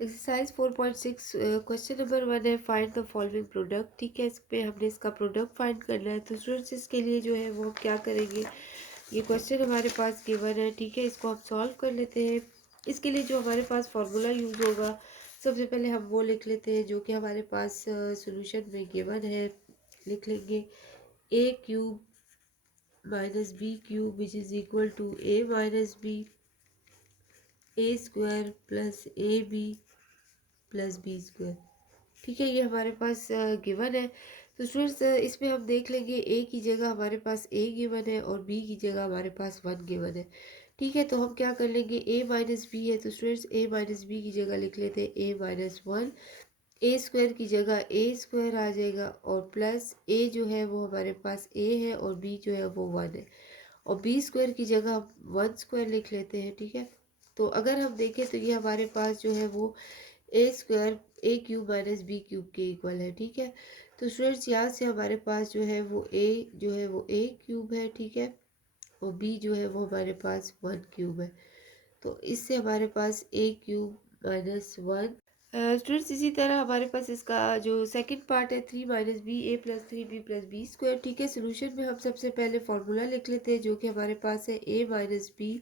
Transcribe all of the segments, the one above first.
Exercise 4.6 question number 1 है find the following product. ठीक है, इस पे हमने इसका प्रोडक्ट फाइंड करना है। तो स्टूडेंट्स इसके लिए जो है वो हम क्या करेंगे, ये क्वेश्चन हमारे पास गिवन है। ठीक है, इसको हम सॉल्व कर लेते हैं। इसके लिए जो हमारे पास फॉर्मूला यूज़ होगा, सबसे पहले हम वो लिख लेते हैं जो कि हमारे पास सोल्यूशन में गिवन है। लिख लेंगे A cube minus B cube which is equal to A minus B A square plus A B plus B square. ठीक है, ये हमारे पास गिवन है। तो स्टूडेंट्स इसमें हम देख लेंगे ए की जगह हमारे पास ए गिवन है और बी की जगह हमारे पास 1 गिवन है। ठीक है, तो हम क्या कर लेंगे, ए माइनस बी है तो स्टूडेंट्स ए माइनस बी की जगह लिख लेते हैं ए माइनस 1। ए स्क्वायर की जगह ए स्क्वायर आ जाएगा और प्लस ए जो है वो हमारे पास ए है और बी जो है वो 1 है। और बी स्क्वायर की जगह हम 1 स्क्वायर लिख लेते हैं। ठीक है, तो अगर हम देखें तो ये हमारे पास जो है वो ए स्क्वायर ए क्यूब माइनस बी क्यूब के इक्वल है। ठीक है, तो स्टूडेंट्स यहाँ से हमारे पास जो है वो ए जो है वो ए क्यूब है। ठीक है, और बी जो है वो हमारे पास 1 क्यूब है। तो इससे हमारे पास ए क्यूब माइनस 1। स्टूडेंट्स इसी तरह हमारे पास इसका जो सेकंड पार्ट है 3 minus B A plus 3 B plus B square. ठीक है, सोल्यूशन में हम सबसे पहले फॉर्मूला लिख लेते हैं जो कि हमारे पास है a minus B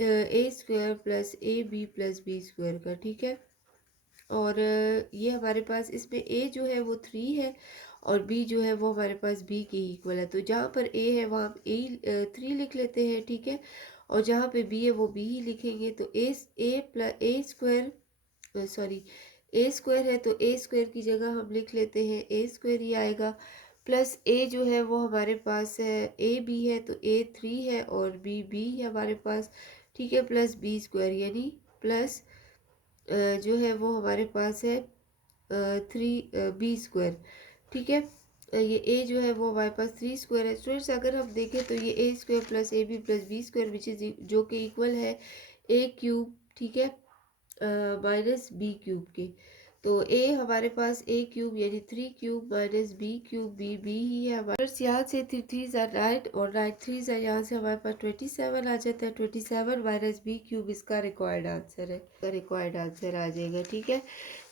A square plus A B plus B square का। ठीक है, और ये हमारे पास इसमें a जो है वो 3 है और b जो है वो हमारे पास b के इक्वल है। तो जहाँ पर a है वहाँ हम a 3 लिख लेते हैं। ठीक है, और जहाँ पे b है वो b ही लिखेंगे। तो a plus A square sorry A square है तो ए स्क्वायर की जगह हम लिख लेते हैं ए स्क्वायर ही आएगा। प्लस a जो है वो हमारे पास है ए बी है तो a 3 है और b है हमारे पास। ठीक है, प्लस b स्क्वायर यानी प्लस जो है वो हमारे पास है 3b स्क्वायर। ठीक है, ये a जो है वो हमारे पास 3 स्क्वायर है। स्टूडेंट्स अगर हम देखें तो ये a square plus A B plus B square which is जो कि इक्वल है a क्यूब। ठीक है, माइनस बी क्यूब के। तो a हमारे पास a क्यूब यानी 3 cube minus B cube b ही है हमारे पास। यहाँ से 3 3 और 9 3 यहाँ से हमारे पास 27 आ जाता है। 27 माइनस बी क्यूब इसका रिक्वायर्ड आंसर है, इसका रिक्वायर्ड आंसर आ जाएगा। ठीक है,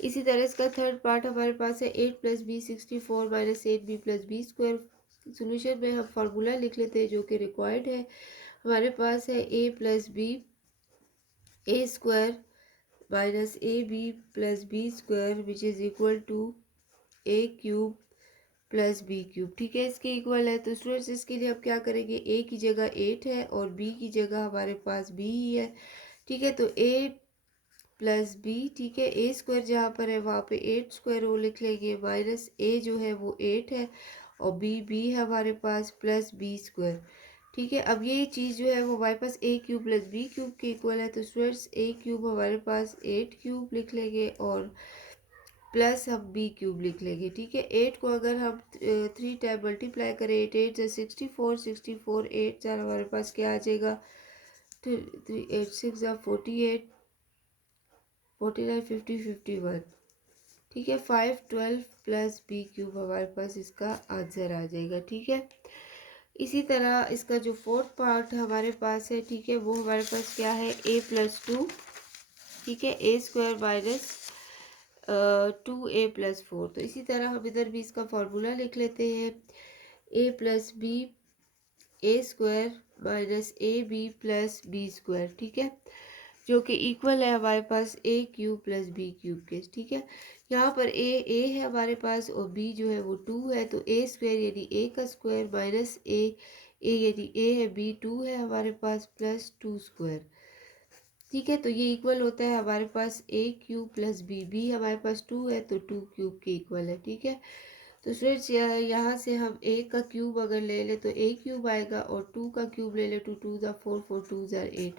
इसी तरह इसका थर्ड पार्ट हमारे पास है 8 plus b 64 minus 8 b plus B square. Solution में हम फार्मूला लिख लेते हैं जो कि रिक्वायर्ड है। हमारे पास है a plus b A square minus a B plus B square which is equal to a cube plus b cube. ठीक है, इसके इक्वल है। तो स्टूडेंट्स इसके लिए अब क्या करेंगे, ए की जगह 8 है और बी की जगह हमारे पास बी ही है। ठीक है, तो ए प्लस बी। ठीक है, ए स्क्वायर जहाँ पर है वहाँ पे 8 स्क्वायर वो लिख लेंगे माइनस ए जो है वो 8 है और बी है हमारे पास प्लस बी स्क्वायर। ठीक है, अब ये चीज़ जो है वो हमारे पास a cube plus b cube के इक्वल है। तो स्टूडेंट्स ए क्यूब हमारे पास 8 क्यूब लिख लेंगे और प्लस हम बी क्यूब लिख लेंगे। ठीक है, 8 को अगर हम 3 टाइम मल्टीप्लाई करें 8 8 से 64 64 8 चार हमारे पास क्या आ जाएगा, 8 6 48 49 50 51। ठीक है, 5 12 प्लस बी क्यूब हमारे पास इसका आंसर आ जाएगा। ठीक है, इसी तरह इसका जो फोर्थ पार्ट हमारे पास है, ठीक है, वो हमारे पास क्या है, a प्लस 2। ठीक है, ए स्क्वायर माइनस 2a+4। तो इसी तरह हम इधर भी इसका फॉर्मूला लिख लेते हैं a plus b A square minus a B plus B square. ठीक है, जो कि इक्वल है हमारे पास a cube plus b cube के। ठीक है, यहाँ पर ए है हमारे पास और बी जो है वो 2 है। तो ए स्क्वायर यानी ए का स्क्वायर माइनस ए यानी ए है बी 2 है हमारे पास प्लस 2 स्क्वायर। ठीक है, तो ये इक्वल होता है हमारे पास ए क्यूब प्लस बी हमारे पास 2 है तो 2 क्यूब के इक्वल है। ठीक है, तो स्टूडेंट्स यहाँ से हम ए का क्यूब अगर ले ले तो ए क्यूब आएगा और 2 का क्यूब ले ले 2 2 ज़ा 4 4 2 ज़ा 8।